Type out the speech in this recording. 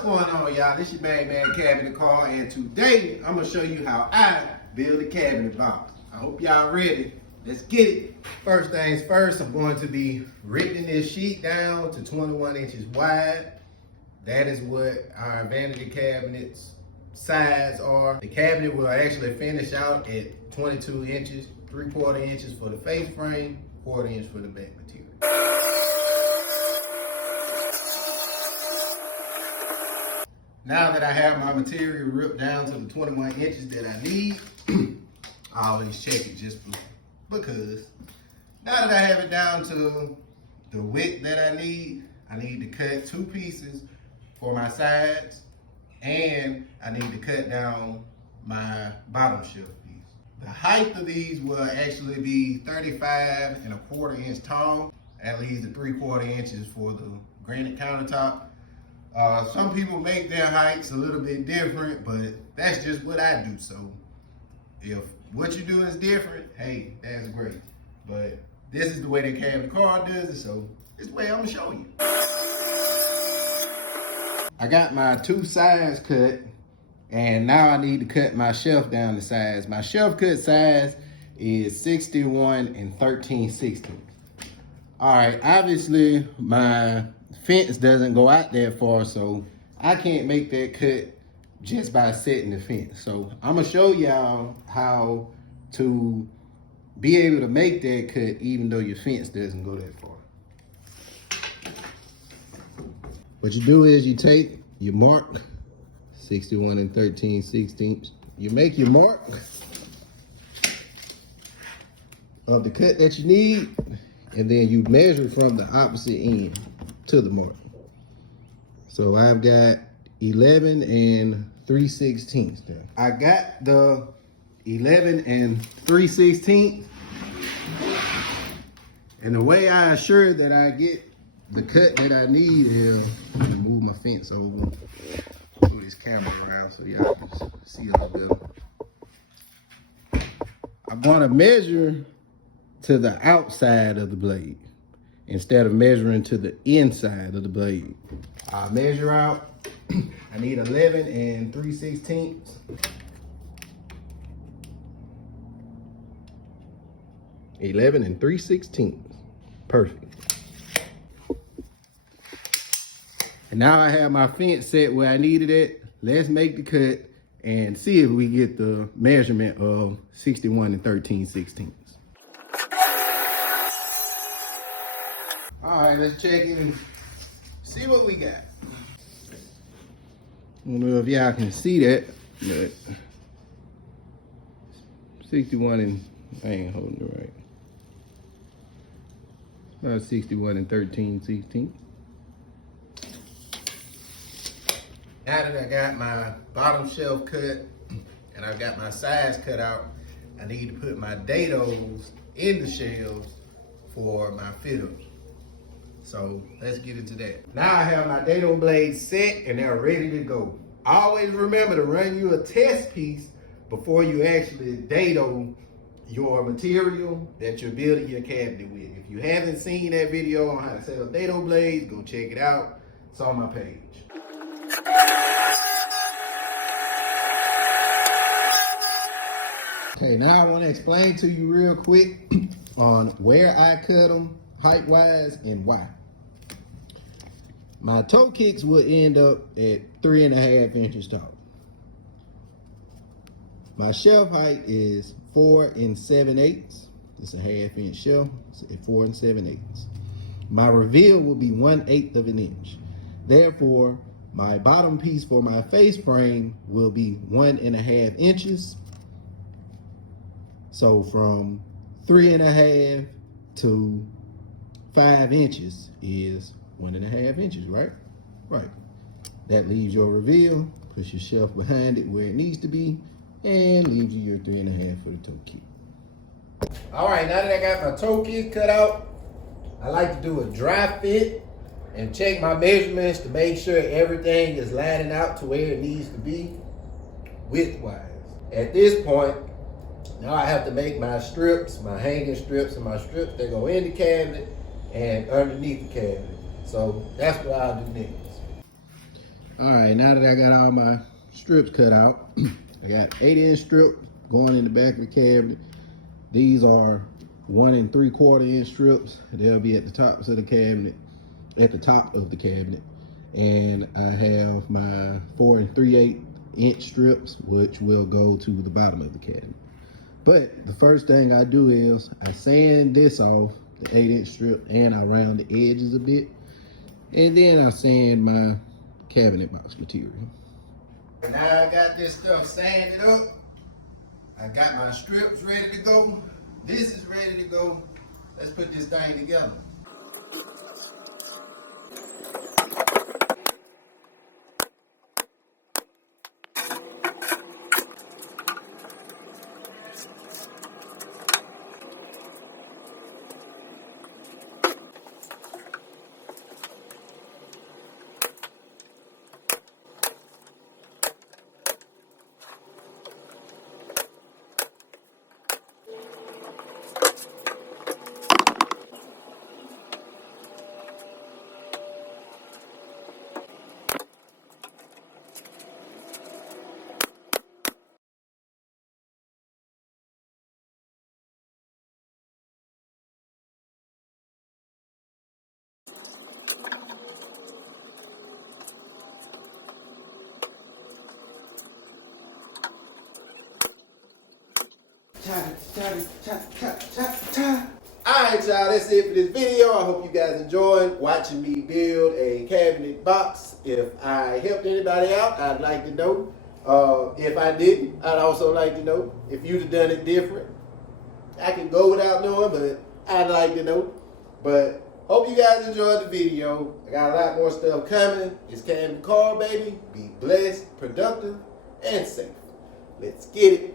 What's going on, y'all? This your main man Cabinet Carl, and today I'm gonna show you how I build a cabinet box. I hope y'all ready. Let's get it. First things first, I'm going to be ripping this sheet down to 21 inches wide. That is what our vanity cabinets size are. The cabinet will actually finish out at 22 inches, 3/4 inches for the face frame, 1/4 inch for the back material. Now that I have my material ripped down to the 21 inches that I need, I always check it just because. Now that I have it down to the width that I need to cut 2 pieces for my sides, and I need to cut down my bottom shelf piece. The height of these will actually be 35 1/4 inch tall. That leaves the 3/4 inches for the granite countertop. Some people make their heights a little bit different, but that's just what I do. So if what you do is different, hey, that's great. But this is the way that Cabinet Carl does it, so this is the way I'm gonna show you. I got my 2 sides cut, and now I need to cut my shelf down to size. My shelf cut size is 61 13/16. All right, obviously my fence doesn't go out that far, so I can't make that cut just by setting the fence. So I'm gonna show y'all how to be able to make that cut even though your fence doesn't go that far. What you do is you take your mark, 61 13/16. You make your mark of the cut that you need, and then you measure from the opposite end to the mark. So I've got 11 3/16 there. I got the 11 3/16, and the way I assure that I get the cut that I need is move my fence over, move this camera around so y'all can see a little better. I'm gonna measure to the outside of the blade instead of measuring to the inside of the blade. I measure out, I need 11 3/16. Perfect. And now I have my fence set where I needed it. Let's make the cut and see if we get the measurement of 61 13/16. All right, let's check it and see what we got. I don't know if y'all can see that, but 61 I ain't holding it right. 61 13/16. Now that I got my bottom shelf cut and I've got my sides cut out, I need to put my dados in the shelves for my fitters. So let's get into that. Now I have my dado blades set and they're ready to go. Always remember to run you a test piece before you actually dado your material that you're building your cabinet with. If you haven't seen that video on how to set up dado blades, go check it out. It's on my page. Okay, now I want to explain to you real quick on where I cut them height-wise and why. My toe kicks will end up at 3.5 inches tall. My shelf height is 4 7/8. It's a 1/2 inch shelf. It's at 4 7/8. My reveal will be 1/8 of an inch. Therefore, my bottom piece for my face frame will be 1.5 inches. So from 3.5 to 5 inches is 1.5 inches, right? Right. That leaves your reveal, push your shelf behind it where it needs to be, and leaves you your 3.5 for the toe kick. All right, now that I got my toe kick cut out, I like to do a dry fit and check my measurements to make sure everything is lining out to where it needs to be width-wise. At this point, now I have to make my strips, my hanging strips, and my strips that go in the cabinet and underneath the cabinet. So that's what I'll do next. All right, now that I got all my strips cut out, I got 8-inch strips going in the back of the cabinet. These are 1 3/4 inch strips. They'll be at the tops of the cabinet, at the top of the cabinet. And I have my 4 3/8 inch strips, which will go to the bottom of the cabinet. But the first thing I do is I sand this off, the 8-inch strip, and I round the edges a bit. And then I sand my cabinet box material. Now I got this stuff sanded up. I got my strips ready to go. This is ready to go. Let's put this thing together. Alright, y'all, that's it for this video. I hope you guys enjoyed watching me build a cabinet box. If I helped anybody out, I'd like to know. If I didn't, I'd also like to know. If you'd have done it different, I can go without knowing, but I'd like to know. But hope you guys enjoyed the video. I got a lot more stuff coming. It's Cam the Car, baby. Be blessed, productive, and safe. Let's get it.